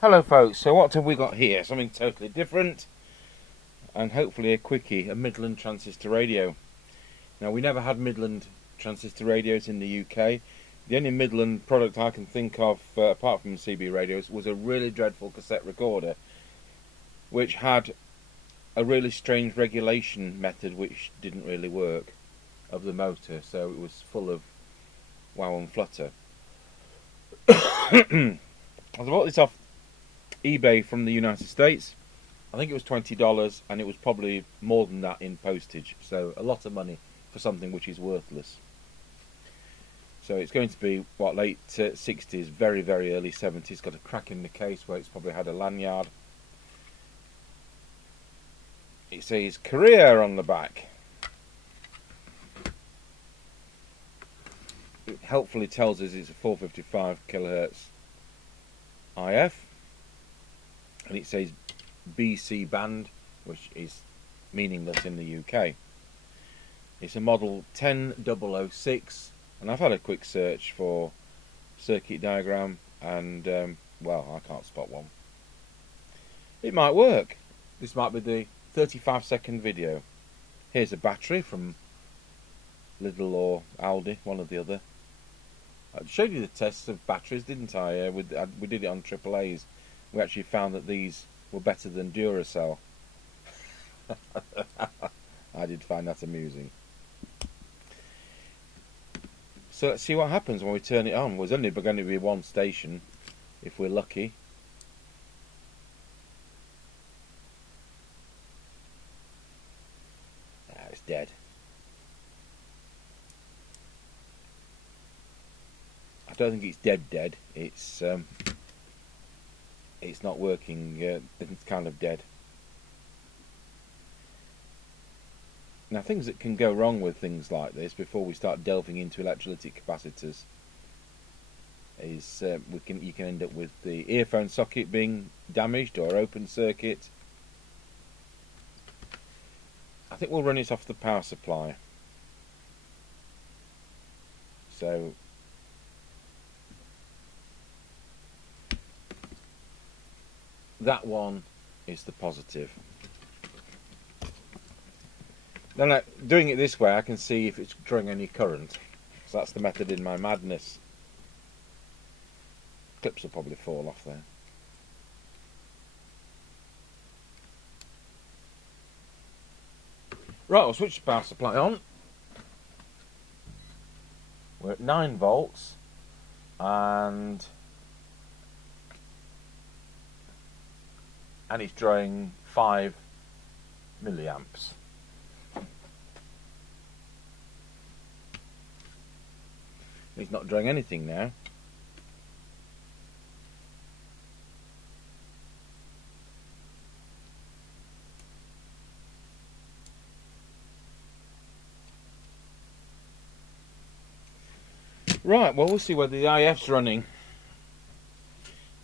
Hello folks, so what have we got here? Something totally different and hopefully a quickie, a Midland transistor radio. Now we never had Midland transistor radios in the UK. The only Midland product I can think of, apart from CB radios, was a really dreadful cassette recorder which had a really strange regulation method which didn't really work of the motor, so it was full of wow and flutter. I bought this off eBay from the United States. I think it was $20, and it was probably more than that in postage. So a lot of money for something which is worthless. So it's going to be what, late 60s, very very early 70s. Got a crack in the case where it's probably had a lanyard. It says Korea on the back. It helpfully tells us it's a 455 kilohertz IF. And it says BC band, which is meaningless in the UK. It's a model 10006, and I've had a quick search for circuit diagram, and well, I can't spot one. It might work. This might be the 35-second video. Here's a battery from Lidl or Aldi, one or the other. I showed you the tests of batteries, didn't I? We did it on AAA's. We actually found that these were better than Duracell. I did find that amusing. So let's see what happens when we turn it on. There's only going to be one station, if we're lucky. It's dead. I don't think it's dead. It's not working. It's kind of dead. Now, things that can go wrong with things like this before we start delving into electrolytic capacitors is you can end up with the earphone socket being damaged or open circuit. I think we'll run it off the power supply. So that one is the positive. Then doing it this way, I can see if it's drawing any current. So that's the method in my madness. Clips will probably fall off there. Right, I'll switch the power supply on. We're at 9 volts and it's drawing 5 milliamps. It's not drawing anything now. Right, well, we'll see whether the IF's running.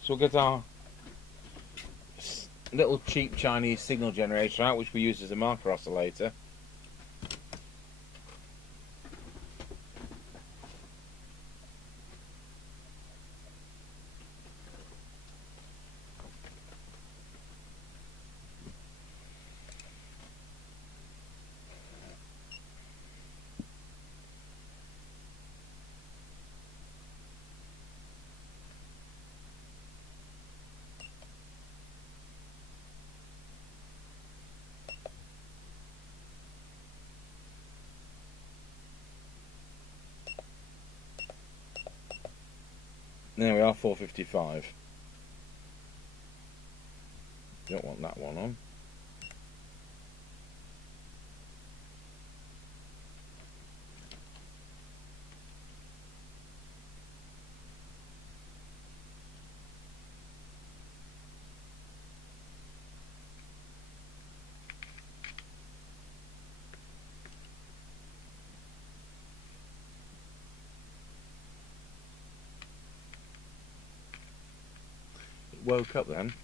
So we'll get our little cheap Chinese signal generator out, which we use as a marker oscillator. There we are, 455. Don't want that one on. It woke up then.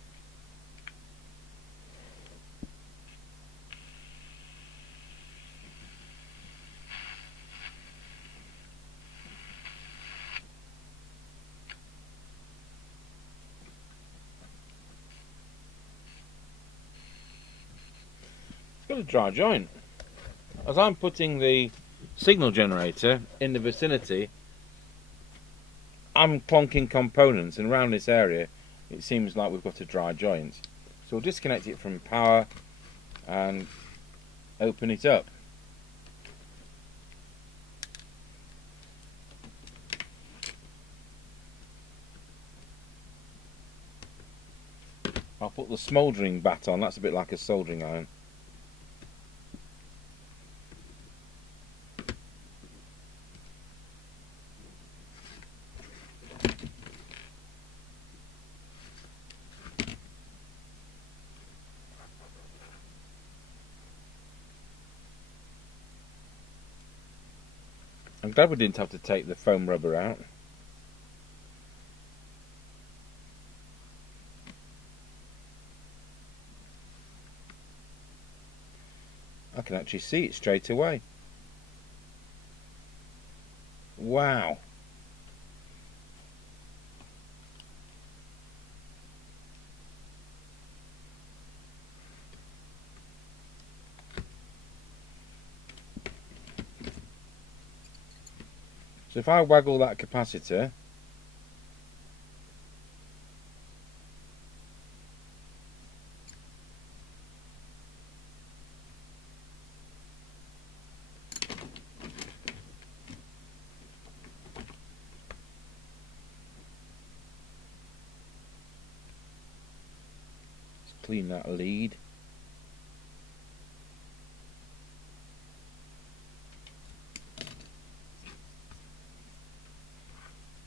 got a dry joint. As I'm putting the signal generator in the vicinity, I'm plonking components, and around this area it seems like we've got a dry joint. So we'll disconnect it from power and open it up. I'll put the smouldering bat on, that's a bit like a soldering iron. I'm glad we didn't have to take the foam rubber out. I can actually see it straight away. Wow. So if I waggle that capacitor, let's clean that lead.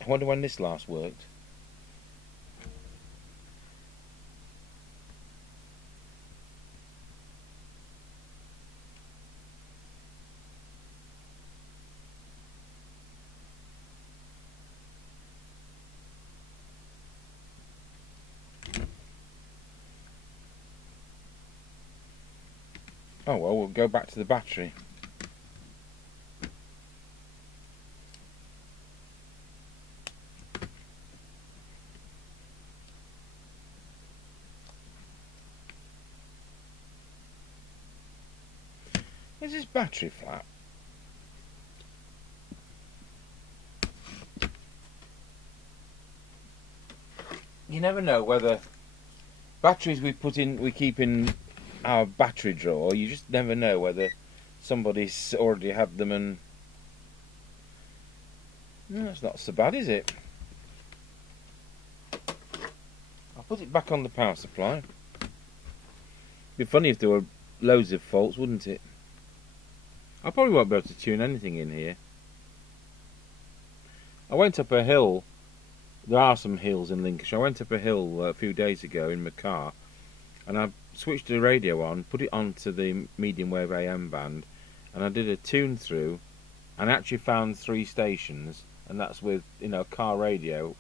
I wonder when this last worked. Oh well, we'll go back to the battery. Is this battery flat? You never know whether batteries we keep in our battery drawer, you just never know whether somebody's already had them, and no, that's not so bad, is it? I'll put it back on the power supply. Be funny if there were loads of faults, wouldn't it? I probably won't be able to tune anything in here. I went up a hill. There are some hills in Lincolnshire. I went up a hill a few days ago in my car, and I switched the radio on, put it onto the medium wave AM band, and I did a tune through, and actually found 3 stations, and that's with, you know, car radio.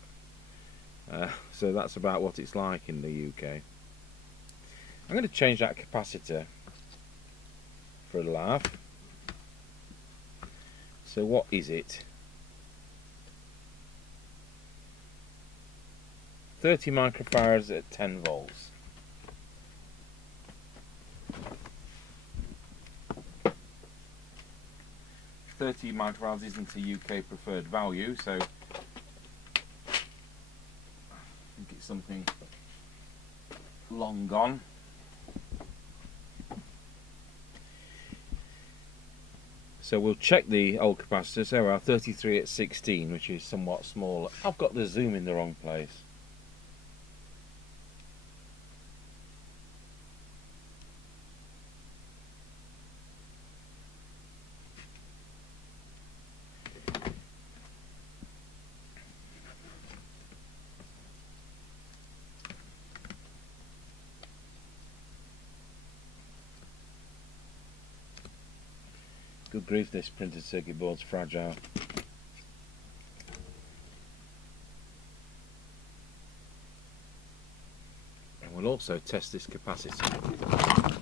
So that's about what it's like in the UK. I'm going to change that capacitor for a laugh. So what is it? 30 microfarads at 10 volts. $30 microfarads isn't a UK preferred value, so I think it's something long gone. So we'll check the old capacitor. So our 33 at 16, which is somewhat small. I've got the zoom in the wrong place. Good grief, this printed circuit board's fragile. And we'll also test this capacitor.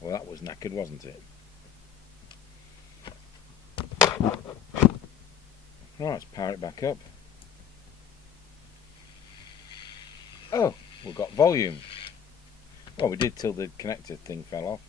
Well, that was knackered, wasn't it? Right, let's power it back up. Oh, we've got volume. Well, we did till the connector thing fell off.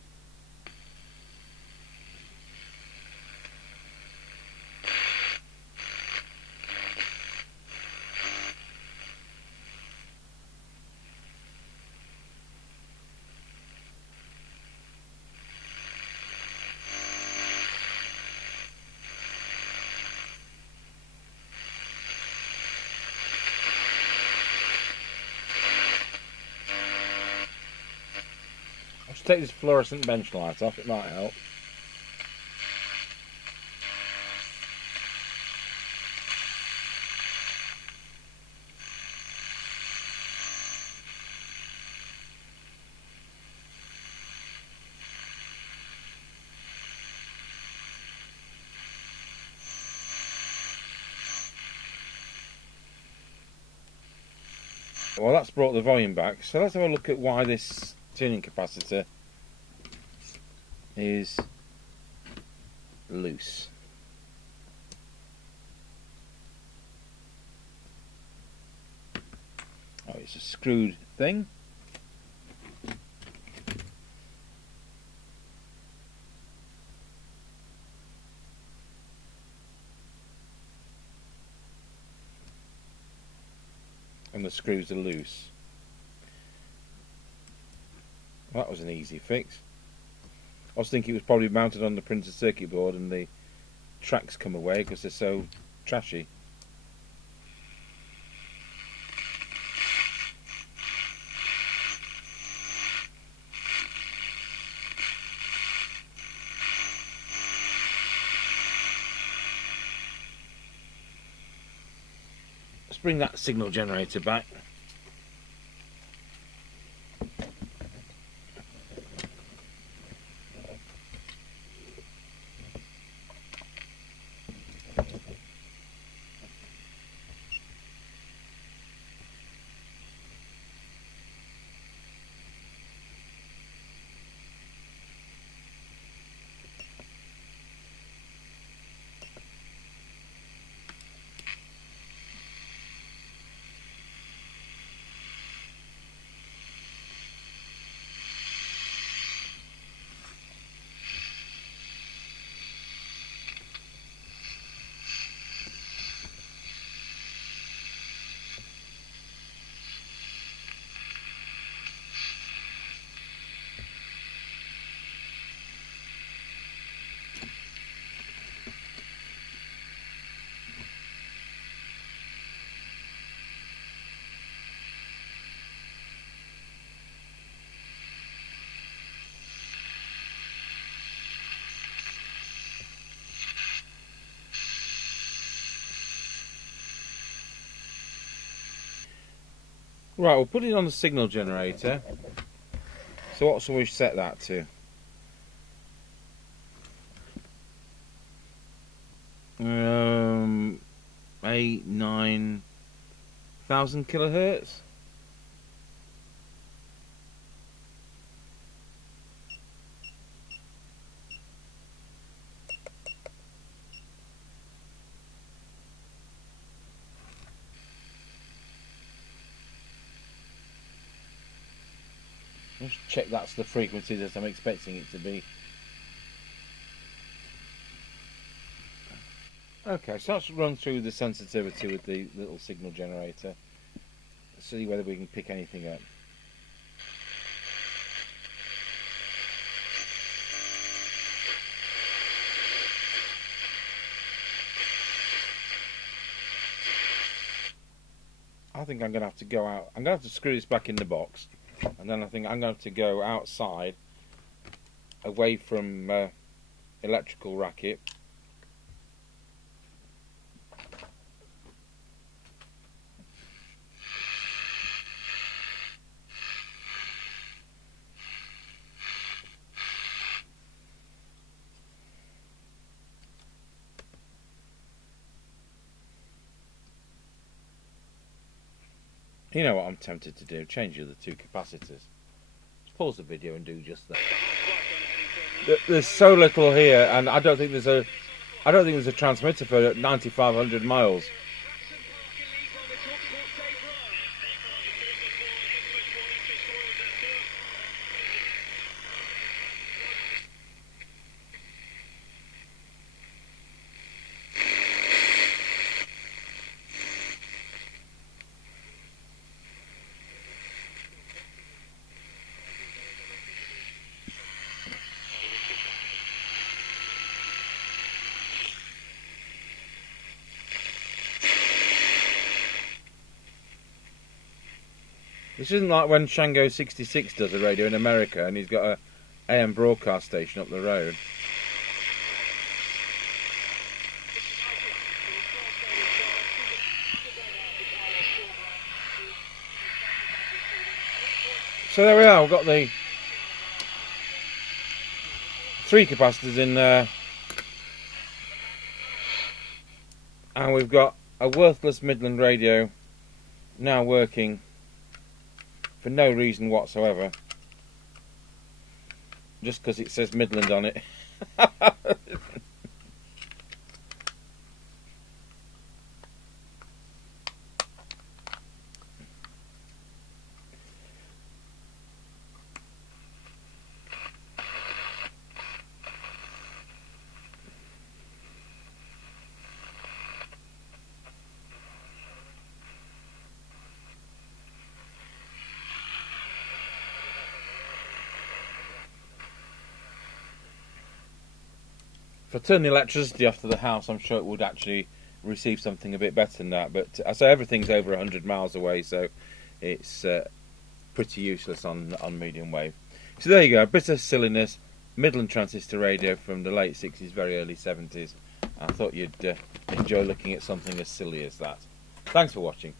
I'll just take this fluorescent bench light off, it might help. Well, that's brought the volume back, so let's have a look at why this tuning capacitor is loose. Oh, it's a screwed thing. And the screws are loose. Well, that was an easy fix. I was thinking it was probably mounted on the printed circuit board and the tracks come away because they're so trashy. Let's bring that signal generator back. Right, we'll put it on the signal generator. So what shall we set that to? 9,000 kilohertz. Let's check that's the frequency that I'm expecting it to be. Okay, so let's run through the sensitivity with the little signal generator. See whether we can pick anything up. I think I'm going to have to go out. I'm going to have to screw this back in the box. And then I think I'm going to have to go outside, away from electrical racket. You know what I'm tempted to do? Change the other two capacitors. Just pause the video and do just that. there's so little here, and I don't think there's a transmitter for 9,500 miles. This isn't like when Shango 66 does a radio in America and he's got a AM broadcast station up the road. So there we are, we've got the 3 capacitors in there, and we've got a worthless Midland radio now working for no reason whatsoever, just because it says Midland on it. If I turn the electricity off to the house, I'm sure it would actually receive something a bit better than that. But I say everything's over 100 miles away, so it's pretty useless on medium wave. So there you go, a bit of silliness. Midland transistor radio from the late 60s, very early 70s. I thought you'd enjoy looking at something as silly as that. Thanks for watching.